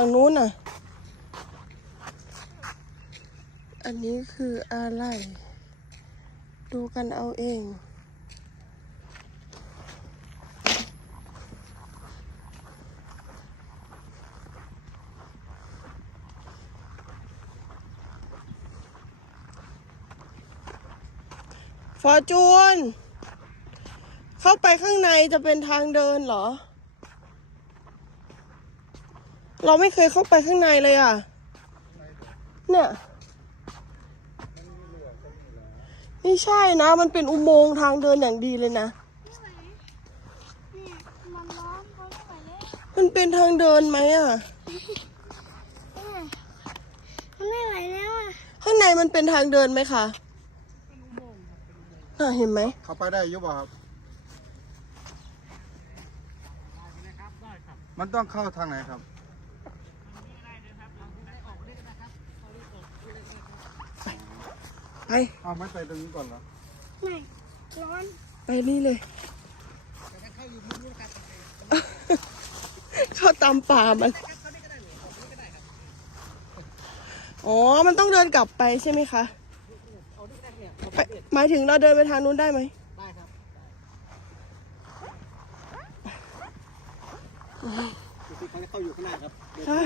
ฝั่งนู้นน่ะ อันนี้คืออะไร ดูกันเอาเองฟอร์จูน เข้าไปข้างในจะเป็นทางเดินเหรอ เราไม่เคยเข้าไปข้างในเลยอะ เนี่ยไม่ใช่นะ มันเป็นอุโมงค์ทางเดินอย่างดีเลยนะไม่ไหวเนี่ยมันร้อนเขาไม่ไหวแล้วมันเป็นทางเดินไหมอะเนี่ยมันไม่ไหวแล้วอะ ข้างในมันเป็นทางเดินไหมคะน่ะเห็นไหม เข้าไปได้อยุบครับ มันต้องเข้าทางไหนครับ ไป เอาไม่ไปตรงนี้ก่อนเหรอ ไม่ร้อนไปนี่เลย เข้าตามป่ามัน อ๋อ มันต้องเดินกลับไปใช่ไหมคะไปหมายถึงเราเดินไปทางนู้นได้ไหมได้ครับคือเขาจะเข้าอยู่ข้างหน้าครับค่ะ